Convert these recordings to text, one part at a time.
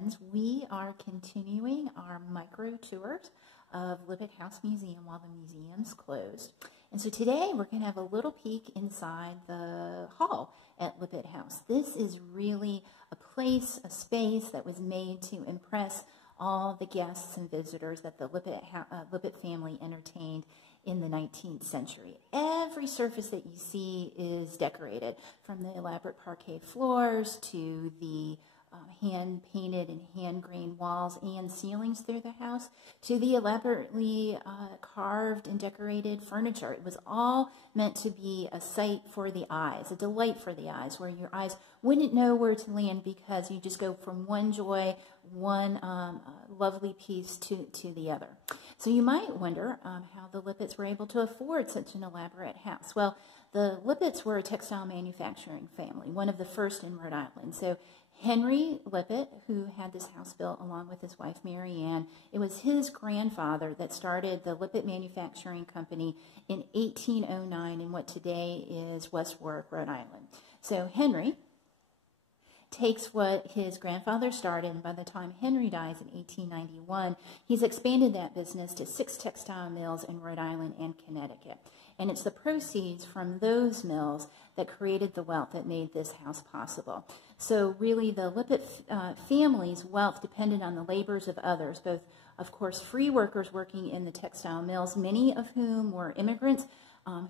friends. We are continuing our micro tours of Lippitt House Museum while the museum's closed. And so today we're going to have a little peek inside the hall at Lippitt House. This is really a place, a space that was made to impress all the guests and visitors that the Lippitt family entertained in the 19th century. Every surface that you see is decorated, from the elaborate parquet floors to the hand-painted and hand-grained walls and ceilings through the house, to the elaborately carved and decorated furniture. It was all meant to be a sight for the eyes, a delight for the eyes, where your eyes wouldn't know where to land because you just go from one joy, one lovely piece to the other. So you might wonder how the Lippitts were able to afford such an elaborate house. Well, the Lippitts were a textile manufacturing family, one of the first in Rhode Island. So Henry Lippitt, who had this house built along with his wife Mary Ann, it was his grandfather that started the Lippitt Manufacturing Company in 1809 in what today is West Warwick, Rhode Island. So Henry takes what his grandfather started, and by the time Henry dies in 1891, he's expanded that business to 6 textile mills in Rhode Island and Connecticut. And it's the proceeds from those mills that created the wealth that made this house possible. So really the Lippitt family's wealth depended on the labors of others, both, of course, free workers working in the textile mills, many of whom were immigrants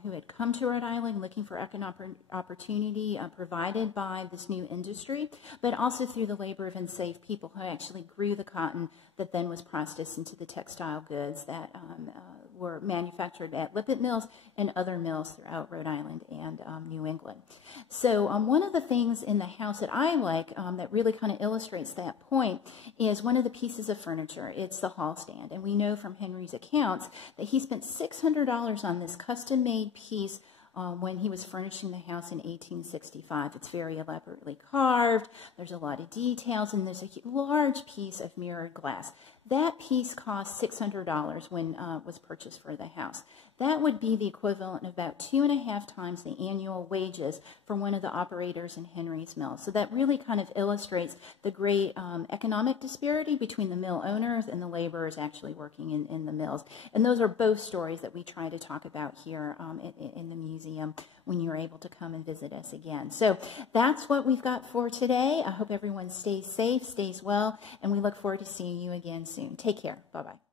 who had come to Rhode Island looking for economic opportunity provided by this new industry, but also through the labor of enslaved people who actually grew the cotton that then was processed into the textile goods that were manufactured at Lippitt mills and other mills throughout Rhode Island and New England. So one of the things in the house that I like that really kind of illustrates that point is one of the pieces of furniture. It's the hall stand. And we know from Henry's accounts that he spent $600 on this custom-made piece when he was furnishing the house in 1865. It's very elaborately carved, there's a lot of details, and there's a large piece of mirrored glass. That piece cost $600 when was purchased for the house. That would be the equivalent of about 2.5 times the annual wages for one of the operators in Henry's mill. So that really kind of illustrates the great economic disparity between the mill owners and the laborers actually working in the mills. And those are both stories that we try to talk about here in the museum when you're able to come and visit us again. So that's what we've got for today. I hope everyone stays safe, stays well, and we look forward to seeing you again soon. Take care. Bye-bye.